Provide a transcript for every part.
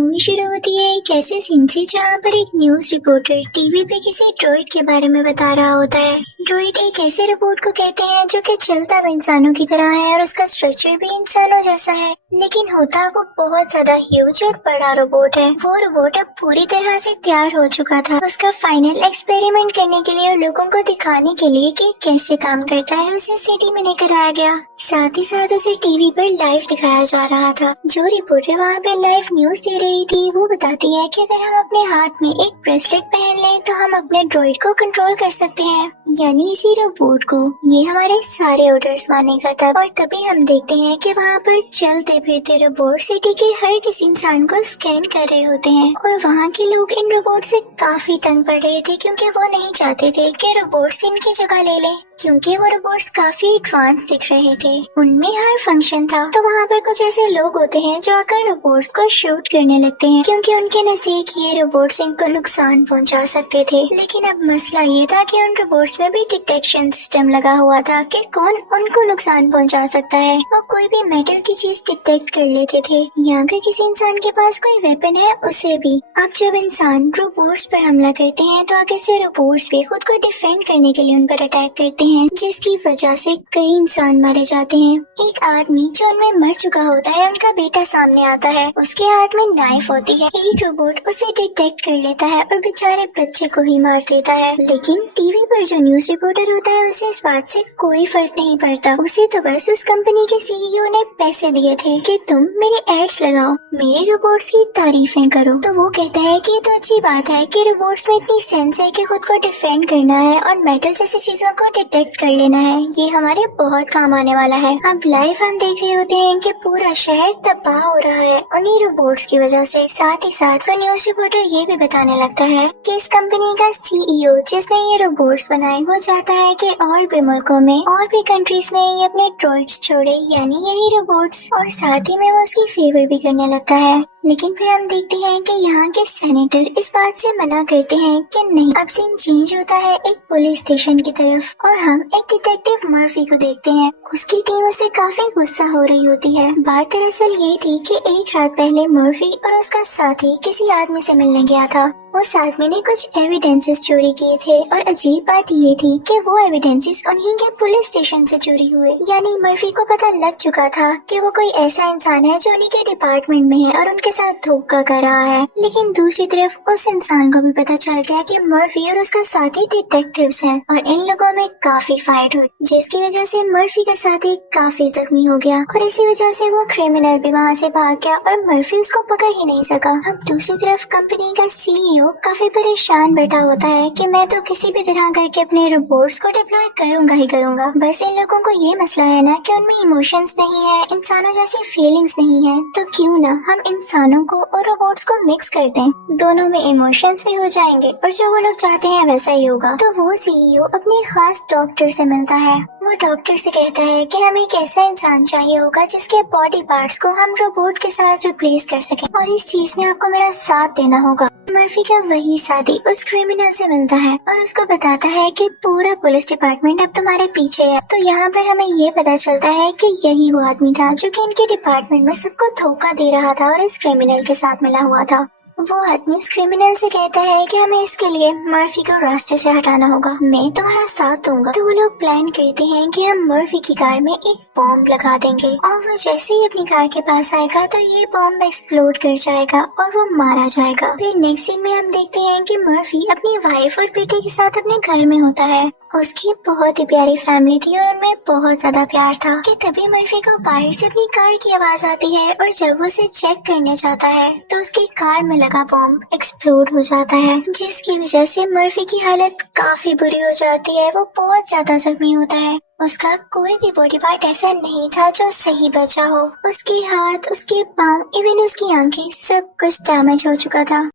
Movie शुरू होती है एक ऐसे सीन से जहाँ पर एक न्यूज रिपोर्टर टीवी पे किसी ड्रॉइड के बारे में बता रहा होता है। ड्रॉइड एक ऐसे रोबोट को कहते हैं जो कि चलता भी इंसानों की तरह है और उसका स्ट्रक्चर भी इंसानों जैसा है, लेकिन होता वो बहुत ज्यादा ह्यूज और बड़ा रोबोट है। वो रोबोट अब पूरी तरह से तैयार हो चुका था। उसका फाइनल एक्सपेरिमेंट करने के लिए और लोगों को दिखाने के लिए कि कैसे काम करता है उसे सिटी में लेकर आया गया। साथ ही साथ उसे टीवी पर लाइव दिखाया जा रहा था। जो रिपोर्टर वहाँ पे लाइव न्यूज दे रही थी वो बताती है कि अगर हम अपने हाथ में एक ब्रेसलेट पहन लें तो हम अपने ड्रॉइड को कंट्रोल कर सकते हैं, यानी इसी रोबोट को ये हमारे सारे ऑर्डर्स मानेगा तब। और तभी हम देखते हैं कि वहाँ पर चलते फिरते रोबोट सिटी के हर किसी इंसान को स्कैन कर रहे होते हैं और वहाँ के लोग इन रोबोट से काफी तंग पड़ रहे थे क्योंकि वो नहीं चाहते थे कि रोबोट्स इनकी जगह ले लें, क्योंकि वो रोबोट्स काफी एडवांस दिख रहे थे। उनमें हर फंक्शन था। तो वहाँ पर कुछ ऐसे लोग होते हैं जो आकर रोबोट्स को शूट करने लगते हैं क्योंकि उनके नजदीक ये रोबोट्स इनको नुकसान पहुँचा सकते थे। लेकिन अब मसला ये था कि उन रोबोट्स में भी डिटेक्शन सिस्टम लगा हुआ था कि कौन उनको नुकसान पहुँचा सकता है। वो कोई भी मेटल की चीज डिटेक्ट कर लेते थे या अगर किसी इंसान के पास कोई वेपन है उसे भी। अब जब इंसान रोबोट्स पर हमला करते हैं तो आगे से रोबोट्स भी खुद को डिफेंड करने के लिए उन पर अटैक करते हैं, जिसकी वजह से कई इंसान मारे जाते हैं। एक आदमी जो उनमें मर चुका होता है उनका बेटा सामने आता है, उसके हाथ में नाइफ होती है। एक रोबोट उसे डिटेक्ट कर लेता है और बेचारे बच्चे को ही मार देता है। लेकिन टीवी पर जो न्यूज रिपोर्टर होता है उसे इस बात से कोई फर्क नहीं पड़ता। उसे तो बस उस कंपनी के सीईओ ने पैसे दिए थे कि तुम मेरे एड्स लगाओ, मेरे रोबोट्स की तारीफें करो। तो वो कहता है कि ये तो अच्छी बात है कि रोबोट्स में इतनी सेंस है कि खुद को डिफेंड करना है और मेटल जैसी चीजों को डिटेक्ट कर लेना है, ये हमारे बहुत काम आने वाला है। अब लाइव हम देख रहे होते हैं कि पूरा शहर तबाह हो रहा है उन्हीं रोबोट्स की वजह से। साथ ही साथ वो न्यूज रिपोर्टर ये भी बताने लगता है कि इस कंपनी का सीईओ जिसने ये रोबोट्स बनाए वो चाहता है कि और भी मुल्कों में और भी कंट्रीज में ये अपने ड्रॉइड्स छोड़े, यानी यही रोबोट्स, और साथ ही में वो उसकी फेवर भी करने लगता है। लेकिन फिर हम देखते हैं कि यहाँ के सेनेटर इस बात से मना करते हैं कि नहीं। अब सीन चेंज होता है एक पुलिस स्टेशन की तरफ और हम एक डिटेक्टिव मर्फी को देखते हैं। उसकी टीम उसे काफी गुस्सा हो रही होती है। बात दरअसल ये थी कि एक रात पहले मर्फी और उसका साथी किसी आदमी से मिलने गया था। उस आदमी ने कुछ एविडेंसेस चोरी किए थे और अजीब बात ये थी कि वो एविडेंसेस उन्हीं के पुलिस स्टेशन से चोरी हुए, यानी मर्फी को पता लग चुका था कि वो कोई ऐसा इंसान है जो उन्हीं के डिपार्टमेंट में है और उनके साथ धोखा कर रहा है। लेकिन दूसरी तरफ उस इंसान को भी पता चल गया कि मर्फी और उसका साथी डिटेक्टिव्स हैं और इन लोगों में काफी फाइट हुई, जिसकी वजह से मर्फी का साथी काफी जख्मी हो गया और इसी वजह से वो क्रिमिनल भी वहाँ से भाग गया और मर्फी उसको पकड़ ही नहीं सका। अब दूसरी तरफ कंपनी का सीईओ काफी परेशान बैठा होता है कि मैं तो किसी भी तरह करके अपने रोबोट्स को डिप्लॉय करूंगा ही करूंगा। बस इन लोगों को ये मसला है ना कि उनमें इमोशंस नहीं है, इंसानों जैसी फीलिंग्स नहीं है, तो क्यों ना हम इंसानों को और रोबोट्स को मिक्स कर दें, दोनों में इमोशंस भी हो जाएंगे और जो वो लोग चाहते हैं वैसा ही होगा। तो वो सीईओ अपने खास डॉक्टर से मिलता है। वो डॉक्टर से कहता है कि हमें एक ऐसा इंसान चाहिए होगा जिसके बॉडी पार्ट्स को हम रोबोट के साथ रिप्लेस कर सकें और इस चीज में आपको मेरा साथ देना होगा। मर्फी का वही साथी उस क्रिमिनल से मिलता है और उसको बताता है कि पूरा पुलिस डिपार्टमेंट अब तुम्हारे पीछे है। तो यहाँ पर हमें ये पता चलता है कि यही वो आदमी था जो कि इनके डिपार्टमेंट में सबको धोखा दे रहा था और इस क्रिमिनल के साथ मिला हुआ था। वो आदमी उस क्रिमिनल से कहता है कि हमें इसके लिए मर्फी को रास्ते से हटाना होगा, मैं तुम्हारा साथ दूंगा। तो वो लोग प्लान करते हैं कि हम मर्फी की कार में एक बॉम्ब लगा देंगे और वो जैसे ही अपनी कार के पास आएगा तो ये बॉम्ब एक्सप्लोड कर जाएगा और वो मारा जाएगा। फिर नेक्स्ट सीन में हम देखते हैं कि मर्फी अपनी वाइफ और बेटे के साथ अपने घर में होता है। उसकी बहुत ही प्यारी फैमिली थी और उनमें बहुत ज्यादा प्यार था कि तभी मर्फी को बाहर से अपनी कार की आवाज आती है और जब वो उसे चेक करने जाता है तो उसकी कार में लगा बॉम्ब एक्सप्लोड हो जाता है, जिसकी वजह से मर्फी की हालत काफी बुरी हो जाती है। वो बहुत ज्यादा जख्मी होता है। उसका कोई भी बॉडी पार्ट ऐसा नहीं था जो सही बचा हो। उसके हाथ, उसके पाँव, इवन उसकी आंखें, सब कुछ डैमेज हो चुका था।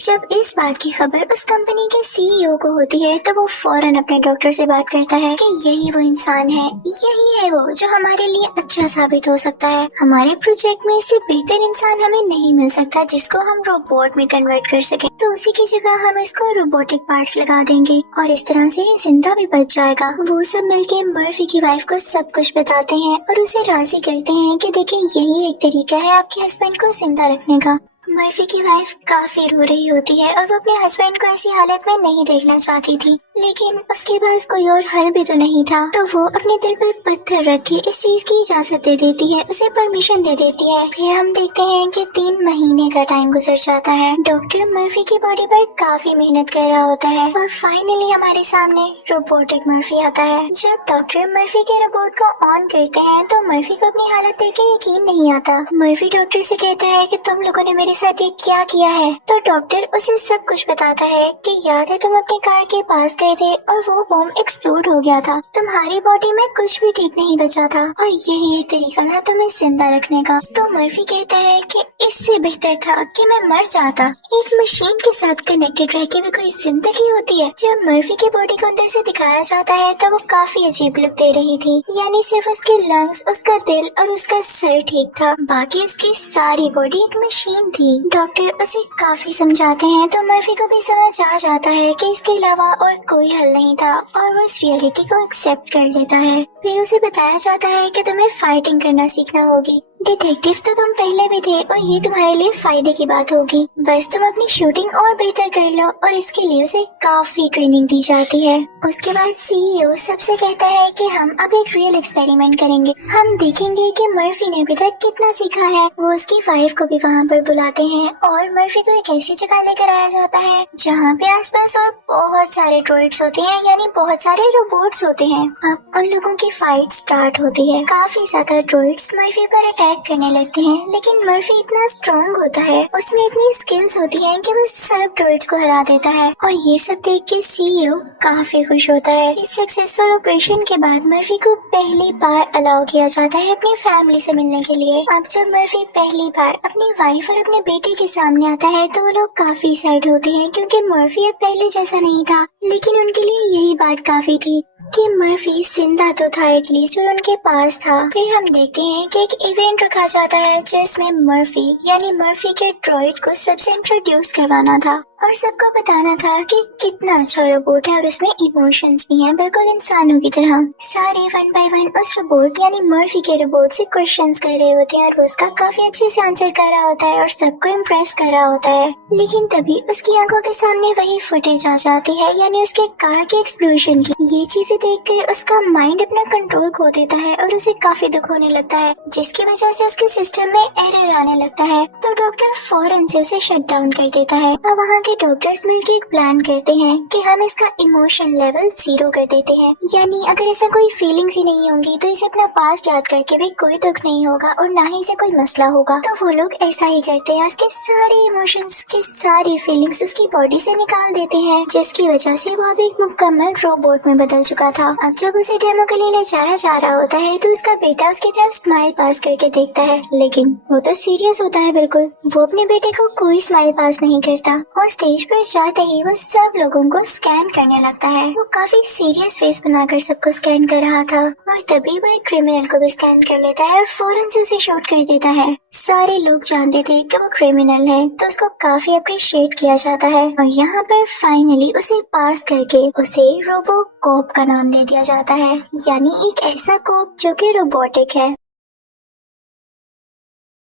जब इस बात की खबर उस कंपनी के सीईओ को होती है तो वो फौरन अपने डॉक्टर से बात करता है कि यही वो इंसान है, यही है वो जो हमारे लिए अच्छा साबित हो सकता है। हमारे प्रोजेक्ट में इससे बेहतर इंसान हमें नहीं मिल सकता जिसको हम रोबोट में कन्वर्ट कर सके, तो उसी की जगह हम इसको रोबोटिक पार्ट्स लगा देंगे और इस तरह से ये जिंदा भी बच जाएगा। वो सब मिलके मर्फी की वाइफ को सब कुछ बताते हैं और उसे राजी करते हैं कि देखिए यही एक तरीका है आपके हस्बैंड को जिंदा रखने का। मर्फी की वाइफ काफी रो रही होती है और वो अपने हस्बैंड को ऐसी हालत में नहीं देखना चाहती थी, लेकिन उसके पास कोई और हल भी तो नहीं था। तो वो अपने दिल पर पत्थर रख के इस चीज की इजाजत दे देती है, उसे परमिशन दे देती है। फिर हम देखते हैं कि 3 महीने का टाइम गुजर जाता है। डॉक्टर मर्फी की बॉडी पर काफी मेहनत कर रहा होता है और फाइनली हमारे सामने रोबोटिक मर्फी आता है। जब डॉक्टर मर्फी के रोबोट को ऑन करते हैं तो मर्फी को अपनी हालत देख के यकीन नहीं आता। मर्फी डॉक्टर से कहता है कि तुम लोगों ने मेरे साथ ये क्या किया है। तो डॉक्टर उसे सब कुछ बताता है कि याद है तुम अपनी कार के पास गए थे और वो बम एक्सप्लोड हो गया था, तुम्हारी बॉडी में कुछ भी ठीक नहीं बचा था और यही एक तरीका था तुम्हें जिंदा रखने का। तो मर्फी कहता है कि इससे बेहतर था कि मैं मर जाता। एक मशीन के साथ कनेक्टेड रह के भी कोई जिंदगी होती है। जब मर्फी की बॉडी को अंदर से दिखाया जाता है तो वो काफी अजीब लुक दे रही थी, यानी सिर्फ उसके लंग्स, उसका दिल और उसका सर ठीक था, बाकी उसकी सारी बॉडी एक मशीन थी। डॉक्टर उसे काफी समझाते हैं तो मर्फी को भी समझ आ जाता है कि इसके अलावा और कोई हल नहीं था और वो इस रियलिटी को एक्सेप्ट कर लेता है। फिर उसे बताया जाता है कि तुम्हें फाइटिंग करना सीखना होगी। डिटेक्टिव तो तुम पहले भी थे और ये तुम्हारे लिए फायदे की बात होगी, बस तुम अपनी शूटिंग और बेहतर कर लो और इसके लिए उसे काफी ट्रेनिंग दी जाती है। उसके बाद सीईओ सबसे कहता है कि हम अब एक रियल एक्सपेरिमेंट करेंगे, हम देखेंगे कि मर्फी ने अभी तक कितना सीखा है। वो उसकी वाइफ को भी वहाँ पर बुलाते हैं और मर्फी को एक ऐसी जगह लेकर आया जाता है जहाँ पे आसपास और बहुत सारे ड्रॉइड्स होते हैं, यानी बहुत सारे रोबोट्स होते हैं। अब उन लोगों की फाइट स्टार्ट होती है। काफी ज्यादा ड्रॉइड्स मर्फी पर अटैक करने लगते हैं, लेकिन मर्फी इतना स्ट्रॉन्ग होता है, उसमें इतनी स्किल्स होती हैं कि वो सब ड्रॉइड्स को हरा देता है और ये सब देख के सीईओ काफी खुश होता है। इस सक्सेसफुल ऑपरेशन के बाद मर्फी को पहली बार अलाउ किया जाता है अपनी फैमिली से मिलने के लिए। अब जब मर्फी पहली बार अपनी वाइफ और अपने बेटे के सामने आता है तो वो लोग काफी सैड होते हैं क्योंकि मर्फी अब पहले जैसा नहीं था, लेकिन उनके लिए यही बात काफी थी कि मर्फी जिंदा तो था एटलीस्ट और उनके पास था। फिर हम देखते हैं कि एक इवेंट रखा जाता है जिसमें मर्फी यानी मर्फी के ड्रॉइड को सबसे इंट्रोड्यूस करवाना था और सबको बताना था कि कितना अच्छा रोबोट है और उसमें इमोशंस भी हैं, बिल्कुल इंसानों की तरह। सारे 1 बाय 1 उस रोबोट यानी मर्फी के रोबोट से क्वेश्चंस कर रहे होते हैं और वो उसका काफी अच्छे से आंसर कर रहा होता है और सबको इम्प्रेस कर रहा होता है। लेकिन तभी उसकी आंखों के सामने वही फुटेज आ जाती है, यानी उसके कार के एक्सप्लोजन की। ये चीजें देखकर उसका माइंड अपना कंट्रोल खो देता है और उसे काफी दुख होने लगता है, जिसकी वजह से उसके सिस्टम में एरर आने लगता है। तो डॉक्टर फौरन से उसे शट डाउन कर देता है और वहाँ के डॉक्टर्स मिलकर एक प्लान करते हैं कि हम इसका इमोशन लेवल 0 कर देते हैं, यानी अगर इसमें कोई फीलिंग्स ही नहीं होंगी तो इसे अपना पास्ट याद करके भी कोई दुख नहीं होगा और ना ही इसे कोई मसला होगा। तो वो लोग ऐसा ही करते हैं, उसके सारे इमोशंस, उसकी सारी फीलिंग्स उसकी बॉडी से निकाल देते हैं, जिसकी वजह से वो अब एक मुकम्मल रोबोट में बदल चुका था। अब जब उसे डेमो के लिए ले जाया जा रहा होता है तो उसका बेटा उसकी तरफ स्माइल पास करके देखता है, लेकिन वो तो सीरियस होता है बिल्कुल। वो अपने बेटे को कोई स्माइल पास नहीं करता और स्टेज पर जाते ही वो सब लोगों को स्कैन करने लगता है। वो काफी सीरियस फेस बनाकर सबको स्कैन कर रहा था और तभी वो एक क्रिमिनल को भी स्कैन कर लेता है और फौरन से उसे शूट कर देता है। सारे लोग जानते थे कि वो क्रिमिनल है तो उसको काफी अप्रिशिएट किया जाता है और यहाँ पर फाइनली उसे पास करके उसे रोबो कॉप का नाम दे दिया जाता है, यानी एक ऐसा कॉप जो कि रोबोटिक है।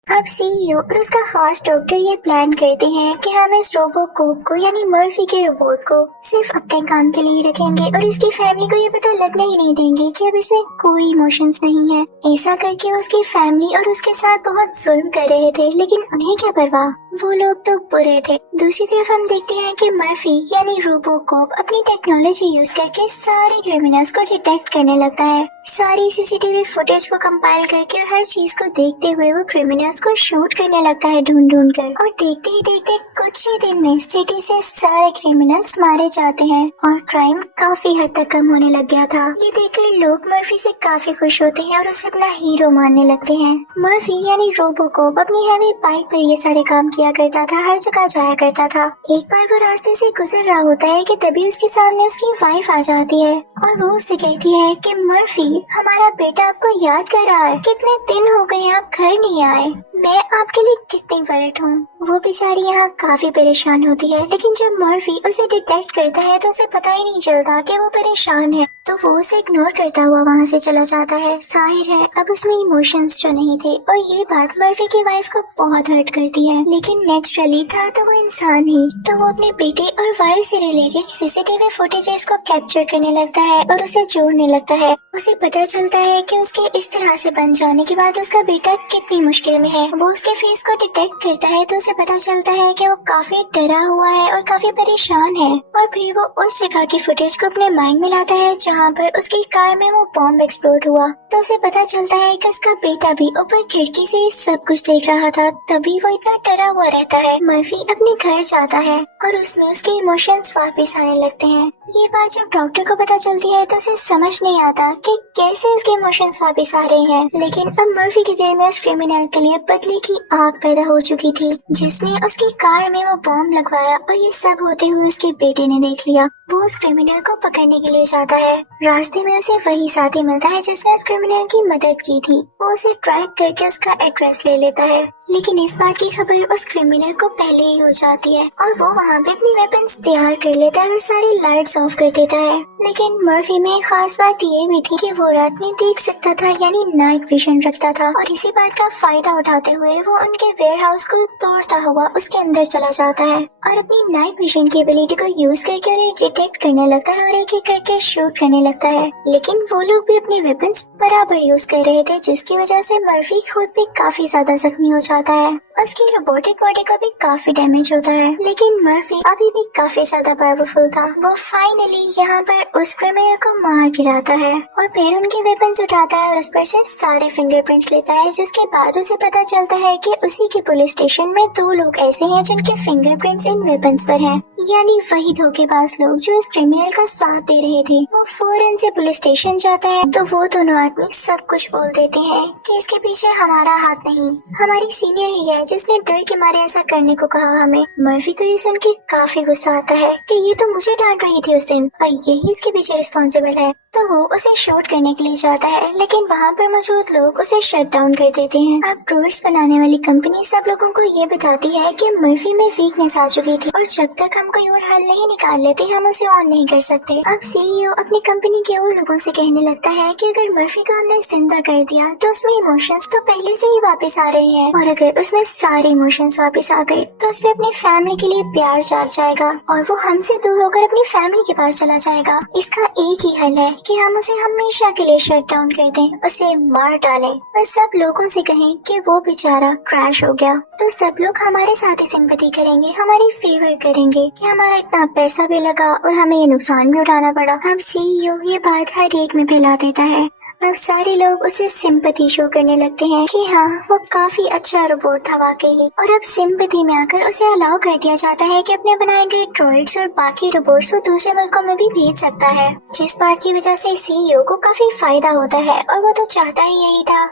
अब सीईओ और उसका खास डॉक्टर ये प्लान करते हैं कि हम इस रोबो कोप को यानी मर्फी के रोबोट को सिर्फ अपने काम के लिए ही रखेंगे और इसकी फैमिली को ये पता लगने ही नहीं देंगे कि अब इसमें कोई इमोशंस नहीं है। ऐसा करके उसकी फैमिली और उसके साथ बहुत जुल्म कर रहे थे, लेकिन उन्हें क्या परवाह, वो लोग तो बुरे थे। दूसरी तरफ हम देखते हैं कि मर्फी यानी रोबो कोप अपनी टेक्नोलॉजी यूज करके सारे क्रिमिनल्स को डिटेक्ट करने लगता है। सारी सीसीटीवी फुटेज को कंपाइल करके हर चीज को देखते हुए वो क्रिमिनल्स को शूट करने लगता है ढूंढ ढूंढ कर और देखते ही देखते कुछ ही दिन में सिटी से सारे क्रिमिनल्स मारे जाते हैं और क्राइम काफी हद तक कम होने लग गया था। ये देखकर लोग मर्फी से काफी खुश होते हैं और उसे अपना हीरो मानने लगते हैं। मर्फी यानी रोबोकोप अपनी हैवी बाइक पर ये सारे काम किया करता था, हर जगह जाया करता था। एक बार वो रास्ते से गुजर रहा होता है कि तभी उसके सामने उसकी वाइफ आ जाती है और वो उससे कहती है कि मर्फी, हमारा बेटा आपको याद कर रहा है, कितने दिन हो गए आप घर नहीं आए, मैं आपके लिए कितनी वर्रिड हूँ। वो बेचारी यहाँ काफी परेशान होती है, लेकिन जब मर्फी उसे डिटेक्ट करता है तो उसे पता ही नहीं चलता कि वो परेशान है, तो वो उसे इग्नोर करता हुआ वहाँ से चला जाता है। जाहिर है अब उसमें इमोशंस जो नहीं थे, और ये बात मर्फी की वाइफ को बहुत हर्ट करती है। लेकिन नेचुरली था तो वो इंसान ही, तो वो अपने बेटे और वाइफ से रिलेटेड सीसीटीवी फुटेजेस को कैप्चर करने लगता है और उसे जोड़ने लगता है। उसे पता चलता है कि उसके इस तरह से बन जाने के बाद उसका बेटा कितनी मुश्किल में है। वो उसके फेस को डिटेक्ट करता है तो उसे पता चलता है कि वो काफी डरा हुआ है और काफी परेशान है। और फिर वो उस जगह की फुटेज को अपने माइंड में लाता है जहाँ पर उसकी कार में वो बॉम्ब एक्सप्लोड हुआ, तो उसे पता चलता है कि उसका बेटा भी ऊपर खिड़की से सब कुछ देख रहा था, तभी वो इतना डरा हुआ रहता है। मर्फी अपने घर जाता है और उसमें उसके इमोशंस वापस आने लगते हैं। ये बात जब डॉक्टर को पता चलती है तो उसे समझ नहीं आता कि कैसे इसके इमोशंस वापस आ रहे हैं। लेकिन अब मर्फी के दिल में उस क्रिमिनल के लिए बदले की आग पैदा हो चुकी थी, जिसने उसकी कार में वो बॉम्ब लगवाया, और ये सब होते हुए उसके बेटे ने देख लिया। वो उस क्रिमिनल को पकड़ने के लिए जाता है। रास्ते में उसे वही साथी मिलता है जिसने उस क्रिमिनल की मदद की थी। वो उसे ट्रैक करके उसका एड्रेस ले लेता है, लेकिन इस बात की खबर उस क्रिमिनल को पहले ही हो जाती है और वो वहाँ पे अपनी वेपन्स तैयार कर लेता है और सारी लाइट्स ऑफ कर देता है। लेकिन मर्फी में एक खास बात ये भी थी कि वो रात में देख सकता था, यानी नाइट विजन रखता था, और इसी बात का फायदा उठाते हुए वो उनके वेयरहाउस को तोड़ता हुआ उसके अंदर चला जाता है और अपनी नाइट विजन की एबिलिटी को यूज करके उन्हें डिटेक्ट करने लगता है और एक एक करके शूट करने लगता है। लेकिन वो लोग भी अपने वेपन्स बराबर यूज कर रहे थे, जिसकी वजह से मर्फी खुद भी काफी ज्यादा जख्मी हो जाता है। उसकी रोबोटिक बॉडी को भी काफी डैमेज होता है, लेकिन मर्फी अभी भी काफी ज्यादा पावरफुल था। वो फाइनली यहाँ पर उस क्रिमिनल को मार गिराता है और फिर उनके वेपन्स उठाता है और उस पर से सारे फिंगरप्रिंट्स लेता है, जिसके बाद उसे पता चलता है कि उसी के पुलिस स्टेशन में 2 लोग ऐसे हैं जिनके फिंगरप्रिंट्स इन वेपन्स पर हैं, यानी वही धोखेबाज लोग जो इस क्रिमिनल का साथ दे रहे थे। वो फौरन से पुलिस स्टेशन जाता है तो वो दोनों आदमी सब कुछ बोल देते हैं कि इसके पीछे हमारा हाथ नहीं, हमारी सीनियर ही है जिसने डर के मारे ऐसा करने को कहा हमें। मर्फी को ये सुन के काफी गुस्सा आता है कि ये तो मुझे डांट रही थी उस दिन और यही इसके पीछे रिस्पॉन्सिबल है, तो वो उसे शूट करने के लिए जाता है, लेकिन वहाँ पर मौजूद लोग उसे शट डाउन कर देते हैं। अब ड्रोइड्स बनाने वाली कंपनी सब लोगों को ये बताती है कि मर्फी में वीकनेस आ चुकी थी और जब तक हम कोई और हल नहीं निकाल लेते हम उसे ऑन नहीं कर सकते। अब सीईओ अपनी कंपनी के और लोगों से कहने लगता है कि अगर मर्फी को हमने जिंदा कर दिया तो उसमें इमोशंस तो पहले से ही वापस आ रहे हैं, और अगर उसमें सारे इमोशंस वापस आ गए तो उसमें अपनी फैमिली के लिए प्यार जाग जाएगा और वो हमसे दूर होकर अपनी फैमिली के पास चला जाएगा। इसका एक ही हल है कि हम उसे हमेशा के लिए शट डाउन कर दें, उसे मार डालें और सब लोगों से कहें कि वो बेचारा क्रैश हो गया, तो सब लोग हमारे साथ ही सिंपैथी करेंगे, हमारी फेवर करेंगे कि हमारा इतना पैसा भी लगा और हमें ये नुकसान भी उठाना पड़ा। अब सीईओ ये बात हर एक में फैला देता है। अब सारे लोग उसे सिंपैथी शो करने लगते हैं कि हाँ वो काफी अच्छा रोबोट था वाकई, और अब सिंपैथी में आकर उसे अलाउ कर दिया जाता है कि अपने बनाए गए ड्रॉइड्स और बाकी रोबोट्स वो दूसरे मुल्कों में भी भेज सकता है, जिस बात की वजह से सीईओ को काफी फायदा होता है और वो तो चाहता ही यही था।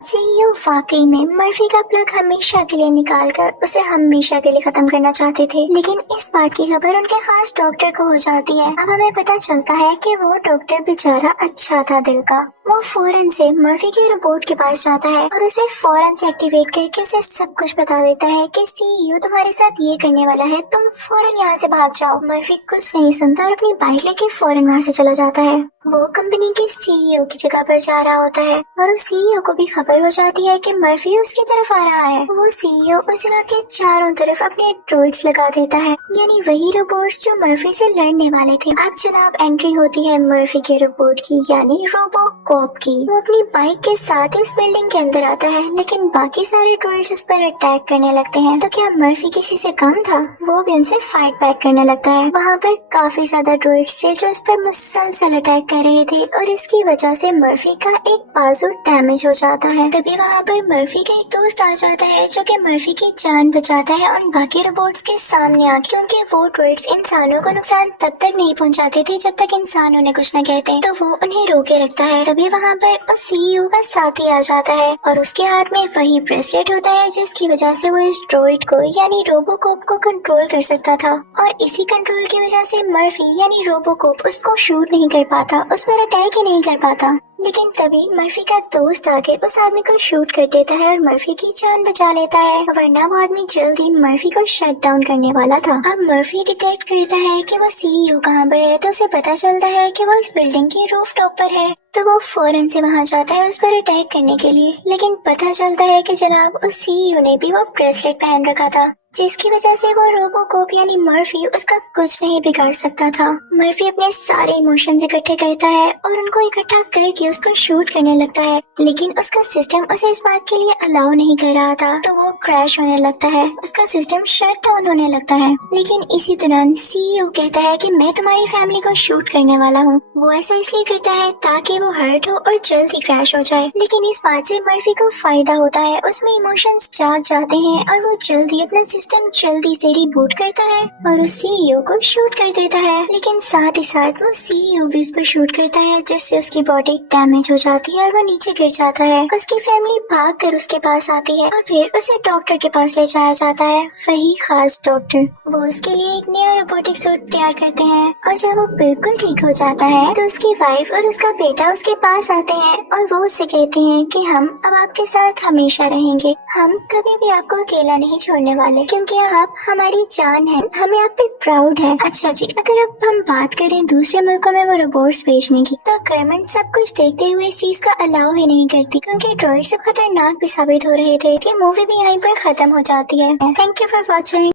सीईओ वाकई में मर्फी का प्लग हमेशा के लिए निकालकर उसे हमेशा के लिए खत्म करना चाहते थे, लेकिन इस बात की खबर उनके खास डॉक्टर को हो जाती है। अब हमें पता चलता है कि वो डॉक्टर बेचारा अच्छा था दिल का। वो फौरन से मर्फी के रोबोट के पास जाता है और उसे फौरन से एक्टिवेट करके उसे सब कुछ बता देता है कि सीईओ तुम्हारे साथ ये करने वाला है, तुम फौरन यहाँ से भाग जाओ। मर्फी कुछ नहीं सुनता और अपनी बाइक लेके फौरन वहाँ से चला जाता है। वो कंपनी के सीईओ की जगह पर जा रहा होता है और उस सीईओ को भी खबर हो जाती है कि मर्फी उसकी तरफ आ रहा है। वो सीईओ उस जगह के चारों तरफ अपने ड्रोइड्स लगा देता है, यानी वही रोबोट्स जो मर्फी से लड़ने वाले थे। अब जनाब एंट्री होती है मर्फी के रोबोट की, यानी रोबोकॉप की। वो अपनी बाइक के साथ इस बिल्डिंग के अंदर आता है, लेकिन बाकी सारे ड्रोइड्स उस पर अटैक करने लगते हैं। तो क्या मर्फी किसी से कम था? वो भी उनसे फाइट बैक करने लगता है। वहाँ पर काफी ज्यादा ड्रोइड्स थे जो उस पर मुसलसल अटैक कर रहे थे और इसकी वजह से मर्फी का एक बाजू डैमेज हो जाता है। है। तभी वहाँ पर मर्फी का एक दोस्त आ जाता है जो कि मर्फी की जान बचाता है उन बाकी रोबोट्स के सामने आके, क्योंकि वो ड्रॉइड्स इंसानों को नुकसान तब तक नहीं पहुँचाते थे जब तक इंसान उन्हें कुछ न कहते, तो वो उन्हें रोके रखता है। तभी वहाँ पर उस CEO का साथी आ जाता है और उसके हाथ में वही ब्रेसलेट होता है जिसकी वजह से वो इस ड्रॉइड को यानी रोबोकॉप को कंट्रोल कर सकता था, और इसी कंट्रोल की वजह से मर्फी यानी रोबोकॉप उसको शूट नहीं कर पाता, उस पर अटैक ही नहीं कर पाता। लेकिन तभी मर्फी का दोस्त आके उस आदमी को शूट कर देता है और मर्फी की जान बचा लेता है, वरना वो आदमी जल्द ही मर्फी को शट डाउन करने वाला था। अब मर्फी डिटेक्ट करता है कि वो CEO कहाँ पर है, तो उसे पता चलता है कि वो इस बिल्डिंग की रूफ टॉप पर है, तो वो फौरन से वहाँ जाता है उस पर अटैक करने के लिए। लेकिन पता चलता है कि जनाब उस CEO ने भी वो ब्रेसलेट पहन रखा था, जिसकी वजह से वो रोबोकॉप यानी मर्फी उसका कुछ नहीं बिगाड़ सकता था। मर्फी अपने सारे इमोशंस इकट्ठे करता है और उनको इकट्ठा करके उसको शूट करने लगता है, लेकिन उसका सिस्टम उसे इस बात के लिए अलाउ नहीं कर रहा था, तो वो क्रैश होने लगता है, उसका सिस्टम शट डाउन होने लगता है। लेकिन इसी दौरान CEO कहता है कि मैं तुम्हारी फैमिली को शूट करने वाला हूँ। वो ऐसा इसलिए करता है ताकि वो हर्ट हो और जल्द ही क्रैश हो जाए, लेकिन इस बात से मर्फी को फायदा होता है, उसमें इमोशंस जाग जाते हैं और वो जल्दी अपना सिस्टम जल्दी से रिबूट करता है और उस CEO को शूट कर देता है। लेकिन साथ ही साथ वो CEO भी उस पर शूट करता है, जिससे उसकी बॉडी डैमेज हो जाती है और वो नीचे गिर जाता है। उसकी फैमिली भाग कर उसके पास आती है और फिर उसे डॉक्टर के पास ले जाया जाता है, वही खास डॉक्टर। वो उसके लिए एक नया रोबोटिक सूट तैयार करते हैं और जब वो बिल्कुल ठीक हो जाता है तो उसकी वाइफ और उसका बेटा उसके पास आते हैं और वो उससे कहते हैं कि हम अब आपके साथ हमेशा रहेंगे, हम कभी भी आपको अकेला नहीं छोड़ने वाले, क्योंकि आप हमारी जान है, हमें आप पे प्राउड है। अच्छा जी, अगर अब हम बात करें दूसरे मुल्कों में वो रोबोट्स भेजने की, तो गवर्नमेंट सब कुछ देखते हुए इस चीज का अलाउ ही नहीं करती, क्योंकि ड्रॉइड से खतरनाक भी साबित हो रहे थे। कि मूवी भी यहीं पर खत्म हो जाती है। Thank you for watching.